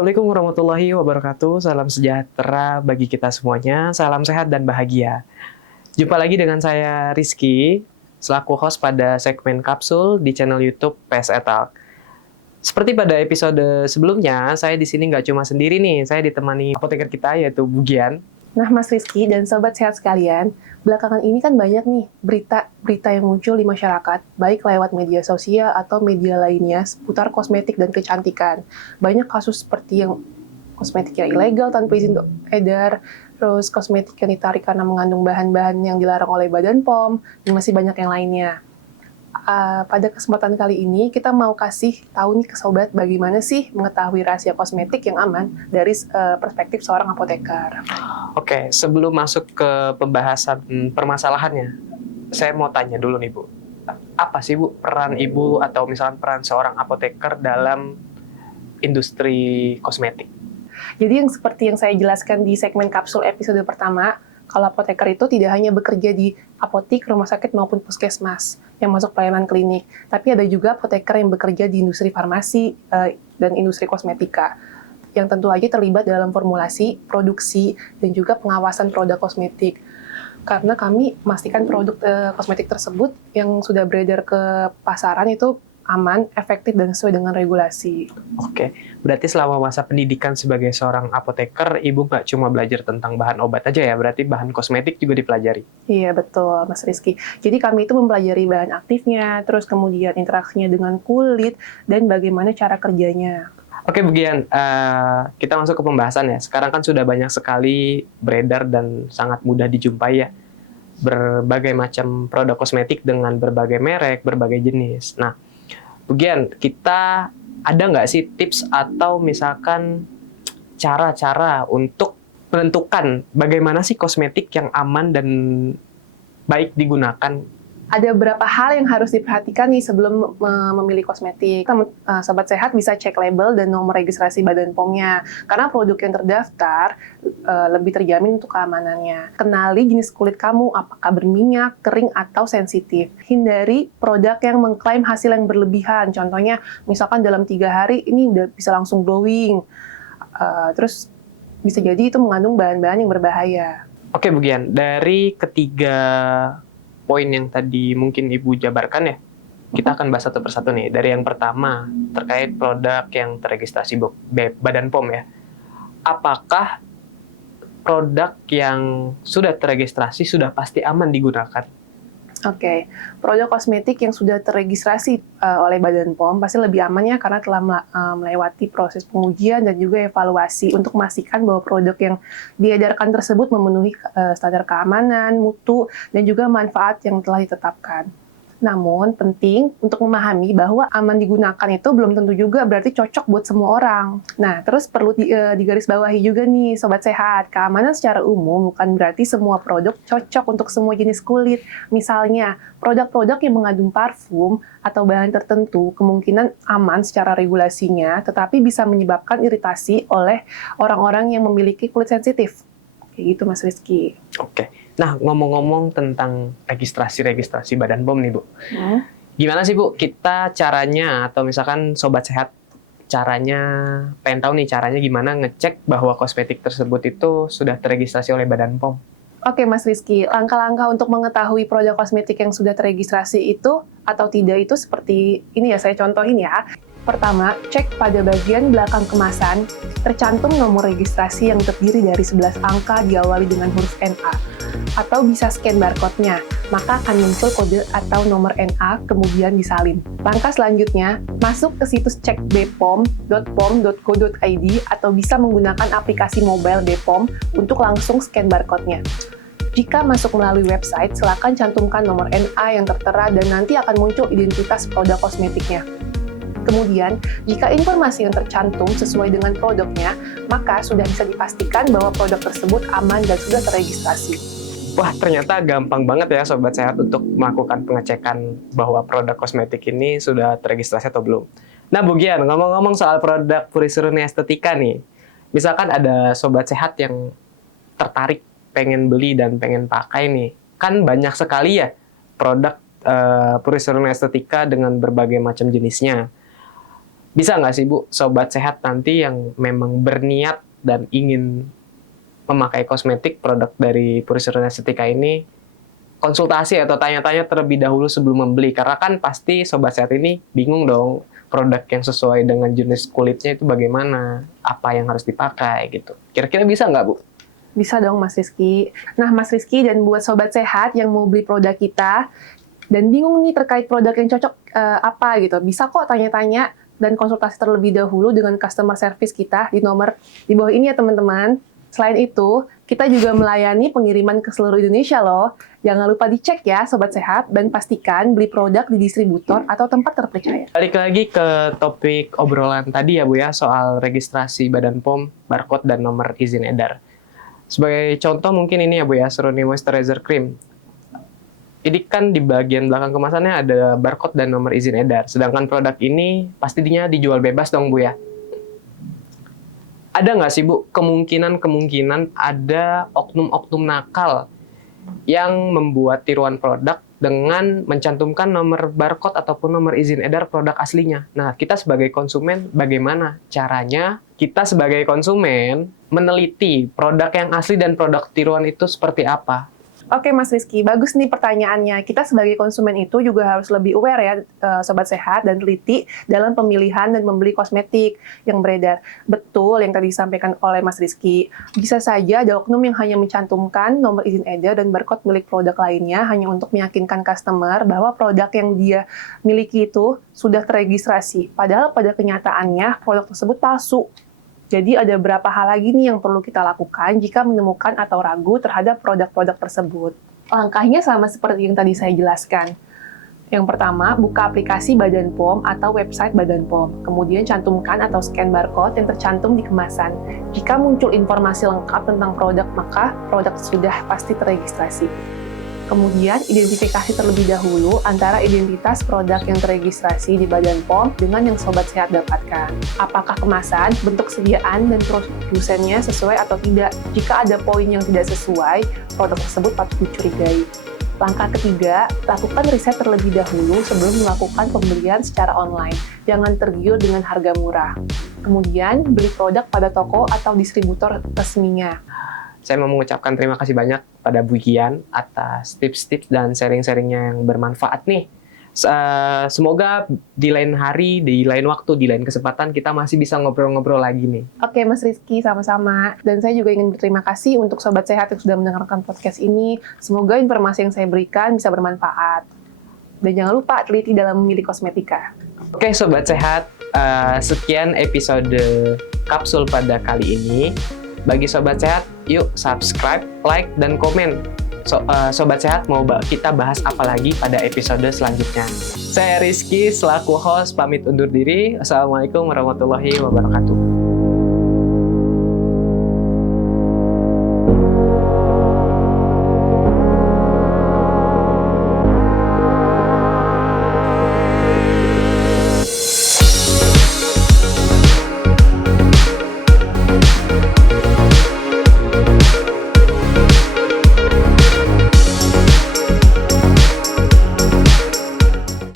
Assalamualaikum warahmatullahi wabarakatuh. Salam sejahtera bagi kita semuanya. Salam sehat dan bahagia. Jumpa lagi dengan saya Rizky, selaku host pada segmen Kapsul di channel YouTube PSE Talk. Seperti pada episode sebelumnya, saya di sini nggak cuma sendiri nih. Saya ditemani apoteker kita, yaitu Bugian. Nah, Mas Rizky dan sobat sehat sekalian, belakangan ini kan banyak nih berita-berita yang muncul di masyarakat, baik lewat media sosial atau media lainnya seputar kosmetik dan kecantikan. Banyak kasus seperti yang kosmetik yang ilegal tanpa izin edar, terus kosmetik yang ditarik karena mengandung bahan-bahan yang dilarang oleh Badan POM, dan masih banyak yang lainnya. Pada kesempatan kali ini kita mau kasih tahu nih ke sobat bagaimana sih mengetahui rahasia kosmetik yang aman dari perspektif seorang apoteker. Oke, sebelum masuk ke pembahasan permasalahannya, saya mau tanya dulu nih Bu. Apa sih Bu peran Ibu atau misalkan peran seorang apoteker dalam industri kosmetik? Jadi seperti yang saya jelaskan di segmen kapsul episode pertama, kalau apoteker itu tidak hanya bekerja di apotik, rumah sakit maupun puskesmas yang masuk pelayanan klinik, tapi ada juga apoteker yang bekerja di industri farmasi dan industri kosmetika, yang tentu aja terlibat dalam formulasi, produksi, dan juga pengawasan produk kosmetik. Karena kami memastikan produk kosmetik tersebut yang sudah beredar ke pasaran itu aman, efektif, dan sesuai dengan regulasi. Oke, berarti selama masa pendidikan sebagai seorang apoteker, Ibu nggak cuma belajar tentang bahan obat aja ya, berarti bahan kosmetik juga dipelajari? Iya, betul, Mas Rizky. Jadi kami itu mempelajari bahan aktifnya, terus kemudian interaksinya dengan kulit, dan bagaimana cara kerjanya. Oke, Bugian, kita masuk ke pembahasan ya. Sekarang kan sudah banyak sekali beredar dan sangat mudah dijumpai ya, berbagai macam produk kosmetik dengan berbagai merek, berbagai jenis. Nah, Bugian, kita ada nggak sih tips atau misalkan cara-cara untuk menentukan bagaimana sih kosmetik yang aman dan baik digunakan? Ada beberapa hal yang harus diperhatikan nih sebelum memilih kosmetik. Sobat sehat bisa cek label dan nomor registrasi Badan POM-nya. Karena produk yang terdaftar lebih terjamin untuk keamanannya. Kenali jenis kulit kamu, apakah berminyak, kering, atau sensitif. Hindari produk yang mengklaim hasil yang berlebihan. Contohnya, misalkan dalam 3 hari ini udah bisa langsung glowing. Terus bisa jadi itu mengandung bahan-bahan yang berbahaya. Oke, Bugian, dari ketiga poin yang tadi mungkin Ibu jabarkan ya, kita akan bahas satu persatu nih. Dari yang pertama, terkait produk yang terregistrasi Badan POM ya. Apakah produk yang sudah terregistrasi sudah pasti aman digunakan? Oke, produk kosmetik yang sudah terregistrasi oleh Badan POM pasti lebih aman ya karena telah melewati proses pengujian dan juga evaluasi untuk memastikan bahwa produk yang diedarkan tersebut memenuhi standar keamanan, mutu, dan juga manfaat yang telah ditetapkan. Namun, penting untuk memahami bahwa aman digunakan itu belum tentu juga berarti cocok buat semua orang. Nah, terus perlu digarisbawahi juga nih, Sobat Sehat. Keamanan secara umum bukan berarti semua produk cocok untuk semua jenis kulit. Misalnya, produk-produk yang mengandung parfum atau bahan tertentu kemungkinan aman secara regulasinya, tetapi bisa menyebabkan iritasi oleh orang-orang yang memiliki kulit sensitif. Kayak gitu, Mas Rizky. Oke. Nah, ngomong-ngomong tentang registrasi Badan POM nih, Bu. Gimana sih, Bu, kita caranya, atau misalkan Sobat Sehat, pengen tahu nih caranya gimana ngecek bahwa kosmetik tersebut itu sudah terregistrasi oleh Badan POM? Oke, Mas Rizky, langkah-langkah untuk mengetahui produk kosmetik yang sudah terregistrasi itu atau tidak itu seperti ini ya, saya contohin ya. Pertama, cek pada bagian belakang kemasan, tercantum nomor registrasi yang terdiri dari 11 angka diawali dengan huruf NA. Atau bisa scan barcode-nya, maka akan muncul kode atau nomor NA, kemudian disalin. Langkah selanjutnya, masuk ke situs cek bpom.pom.go.id atau bisa menggunakan aplikasi mobile BPOM untuk langsung scan barcode-nya. Jika masuk melalui website, silakan cantumkan nomor NA yang tertera dan nanti akan muncul identitas produk kosmetiknya. Kemudian, jika informasi yang tercantum sesuai dengan produknya, maka sudah bisa dipastikan bahwa produk tersebut aman dan sudah terregistrasi. Wah, ternyata gampang banget ya Sobat Sehat untuk melakukan pengecekan bahwa produk kosmetik ini sudah terregistrasi atau belum. Nah, Bugian, ngomong-ngomong soal produk Purisurni Estetika nih, misalkan ada Sobat Sehat yang tertarik pengen beli dan pengen pakai nih, kan banyak sekali ya produk Purisurni Estetika dengan berbagai macam jenisnya. Bisa nggak sih Bu, Sobat Sehat nanti yang memang berniat dan ingin memakai kosmetik produk dari Purisuran Estetika ini, konsultasi atau tanya-tanya terlebih dahulu sebelum membeli? Karena kan pasti Sobat Sehat ini bingung dong, produk yang sesuai dengan jenis kulitnya itu bagaimana, apa yang harus dipakai gitu. Kira-kira bisa nggak Bu? Bisa dong Mas Rizky. Nah Mas Rizky dan buat Sobat Sehat yang mau beli produk kita, dan bingung nih terkait produk yang cocok apa gitu, bisa kok tanya-tanya dan konsultasi terlebih dahulu dengan customer service kita di nomor di bawah ini ya teman-teman. Selain itu, kita juga melayani pengiriman ke seluruh Indonesia loh. Jangan lupa dicek ya Sobat Sehat dan pastikan beli produk di distributor atau tempat terpercaya. Balik lagi ke topik obrolan tadi ya Bu ya, soal registrasi Badan POM, barcode, dan nomor izin edar. Sebagai contoh mungkin ini ya Bu ya, Seruni Moisturizer Cream. Ini kan di bagian belakang kemasannya ada barcode dan nomor izin edar. Sedangkan produk ini pastinya dijual bebas dong Bu ya. Ada nggak sih Bu kemungkinan ada oknum-oknum nakal yang membuat tiruan produk dengan mencantumkan nomor barcode ataupun nomor izin edar produk aslinya? Nah, kita sebagai konsumen bagaimana caranya kita sebagai konsumen meneliti produk yang asli dan produk tiruan itu seperti apa? Oke Mas Rizky, bagus nih pertanyaannya. Kita sebagai konsumen itu juga harus lebih aware ya Sobat Sehat dan teliti dalam pemilihan dan membeli kosmetik yang beredar. Betul yang tadi disampaikan oleh Mas Rizky. Bisa saja ada oknum yang hanya mencantumkan nomor izin edar dan barcode milik produk lainnya hanya untuk meyakinkan customer bahwa produk yang dia miliki itu sudah terregistrasi. Padahal pada kenyataannya produk tersebut palsu. Jadi ada beberapa hal lagi nih yang perlu kita lakukan jika menemukan atau ragu terhadap produk-produk tersebut. Langkahnya sama seperti yang tadi saya jelaskan. Yang pertama, buka aplikasi Badan POM atau website Badan POM. Kemudian cantumkan atau scan barcode yang tercantum di kemasan. Jika muncul informasi lengkap tentang produk, maka produk sudah pasti terregistrasi. Kemudian, identifikasi terlebih dahulu antara identitas produk yang terregistrasi di Badan POM dengan yang Sobat Sehat dapatkan. Apakah kemasan, bentuk sediaan, dan produsennya sesuai atau tidak? Jika ada poin yang tidak sesuai, produk tersebut patut dicurigai. Langkah ketiga, lakukan riset terlebih dahulu sebelum melakukan pembelian secara online. Jangan tergiur dengan harga murah. Kemudian, beli produk pada toko atau distributor resminya. Saya mau mengucapkan terima kasih banyak pada Bu Gian atas tips-tips dan sharing-sharingnya yang bermanfaat nih. Semoga di lain hari, di lain waktu, di lain kesempatan kita masih bisa ngobrol-ngobrol lagi nih. Oke Mas Rizky, sama-sama. Dan saya juga ingin berterima kasih untuk Sobat Sehat yang sudah mendengarkan podcast ini. Semoga informasi yang saya berikan bisa bermanfaat. Dan jangan lupa teliti dalam memilih kosmetika. Oke Sobat Sehat, sekian episode kapsul pada kali ini. Bagi Sobat Sehat, yuk subscribe, like, dan komen. Sobat Sehat mau kita bahas apa lagi pada episode selanjutnya. Saya Rizky, selaku host, pamit undur diri. Assalamualaikum warahmatullahi wabarakatuh.